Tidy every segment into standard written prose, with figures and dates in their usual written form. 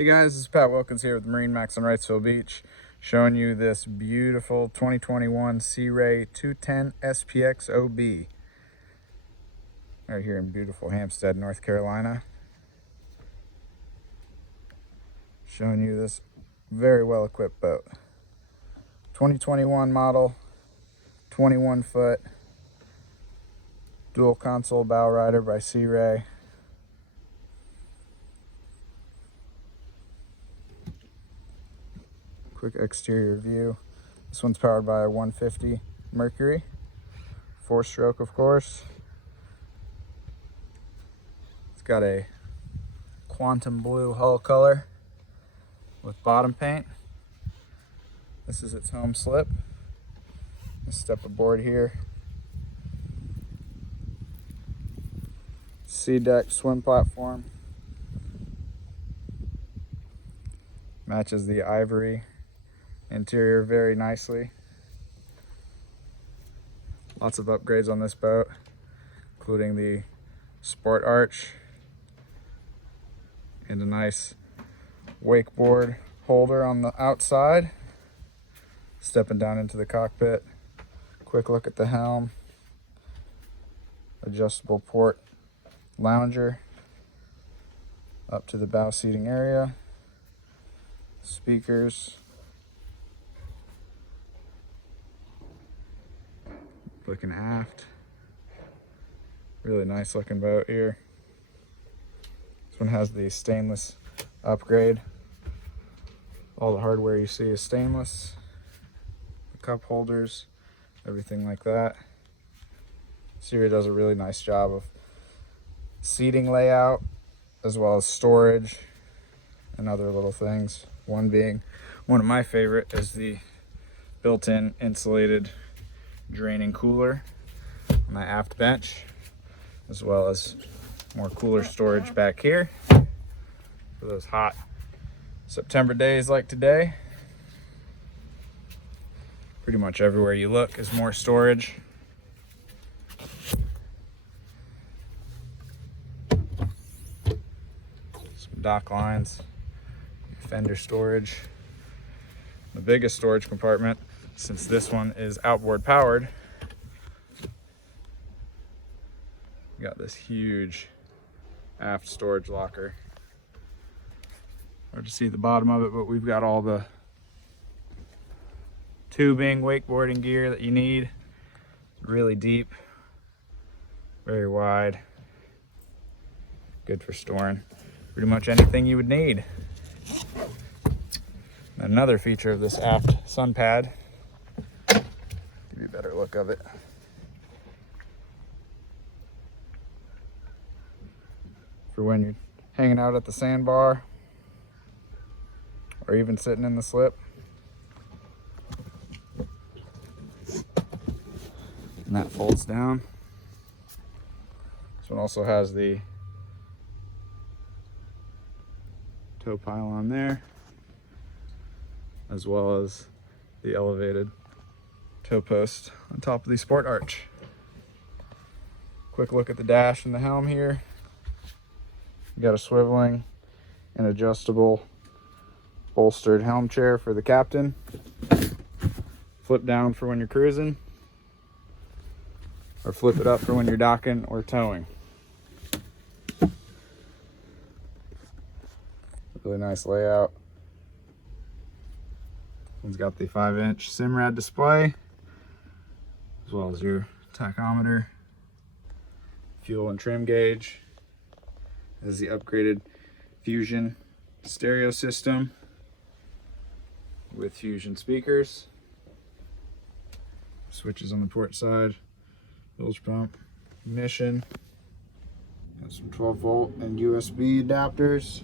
Hey guys, this is Pat Wilkins here with MarineMax on Wrightsville Beach, showing you this beautiful 2021 Sea Ray 210 SPX OB right here in beautiful Hampstead, North Carolina. Showing you this very well equipped boat. 2021 model, 21 foot, dual console bow rider by Sea Ray. Quick exterior view. This one's powered by a 150 Mercury, 4-stroke of course. It's got a quantum blue hull color with bottom paint. This is its home slip. Let's step aboard here. SeaDek swim platform. Matches the ivory interior very nicely. Lots of upgrades on this boat, including the sport arch and a nice wakeboard holder on the outside. Stepping down into the cockpit, quick look at the helm, adjustable port lounger up to the bow seating area, speakers. Looking aft, really nice looking boat here. This one has the stainless upgrade. All the hardware you see is stainless. The cup holders, everything like that. Sea Ray does a really nice job of seating layout as well as storage and other little things. One being, one of my favorite is the built-in insulated draining cooler on the aft bench, as well as more cooler storage back here for those hot September days like today. Pretty much everywhere you look is more storage. Some dock lines, fender storage. The biggest storage compartment, since this one is outboard powered, we got this huge aft storage locker. Hard to see the bottom of it, but we've got all the tubing, wakeboarding gear that you need. Really deep, very wide, good for storing pretty much anything you would need. Another feature of this aft sun pad, give you a better look of it. For when you're hanging out at the sandbar or even sitting in the slip. And that folds down. This one also has the tow pylon there, as well as the elevated tow post on top of the sport arch. Quick look at the dash and the helm here. You got a swiveling and adjustable bolstered helm chair for the captain. Flip down for when you're cruising, or flip it up for when you're docking or towing. Really nice layout. One's got the 5-inch Simrad display, as well as your tachometer, fuel and trim gauge. This is the upgraded Fusion stereo system with Fusion speakers. Switches on the port side, bilge pump, ignition. Got some 12-volt and USB adapters,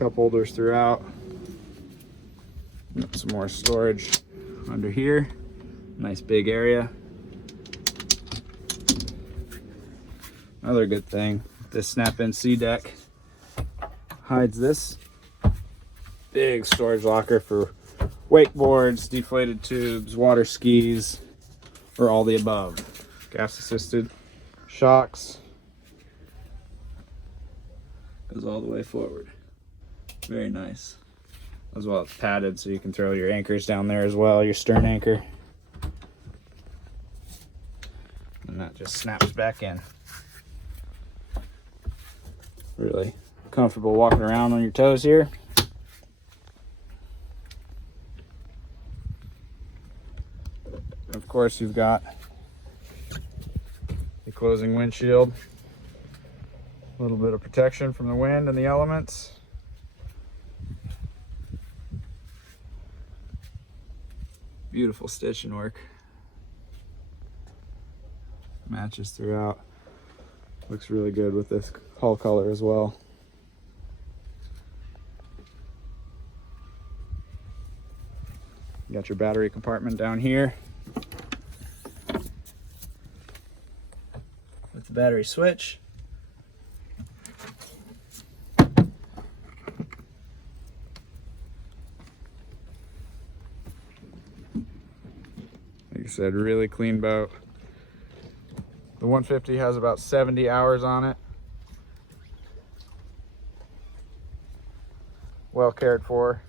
cup holders throughout. Got some more storage under here. Nice big area. Another good thing, this snap-in SeaDek hides this big storage locker for wakeboards, deflated tubes, water skis, or all the above. Gas assisted shocks, goes all the way forward. Very nice. As well, it's padded so you can throw your anchors down there as well, your stern anchor. And that just snaps back in. Really comfortable walking around on your toes here. Of course, you've got the closing windshield. A little bit of protection from the wind and the elements. Beautiful stitching work. Matches throughout. Looks really good with this hull color as well. You got your battery compartment down here with the battery switch. Like I said, really clean boat. The 150 has about 70 hours on it. Well cared for.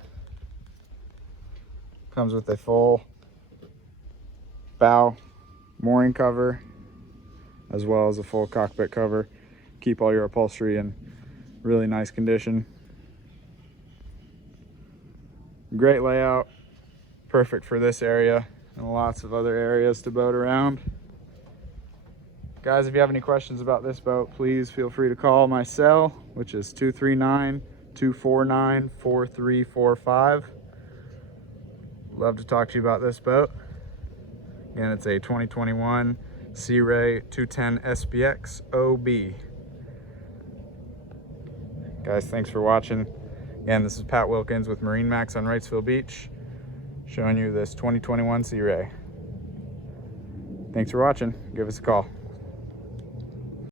Comes with a full bow mooring cover, as well as a full cockpit cover. Keep all your upholstery in really nice condition. Great layout. Perfect for this area and lots of other areas to boat around. Guys, if you have any questions about this boat, please feel free to call my cell, which is 239-249-4345. Love to talk to you about this boat. Again, it's a 2021 Sea Ray 210 SPX OB. Guys, thanks for watching. Again, this is Pat Wilkins with MarineMax on Wrightsville Beach, showing you this 2021 Sea Ray. Thanks for watching. Give us a call.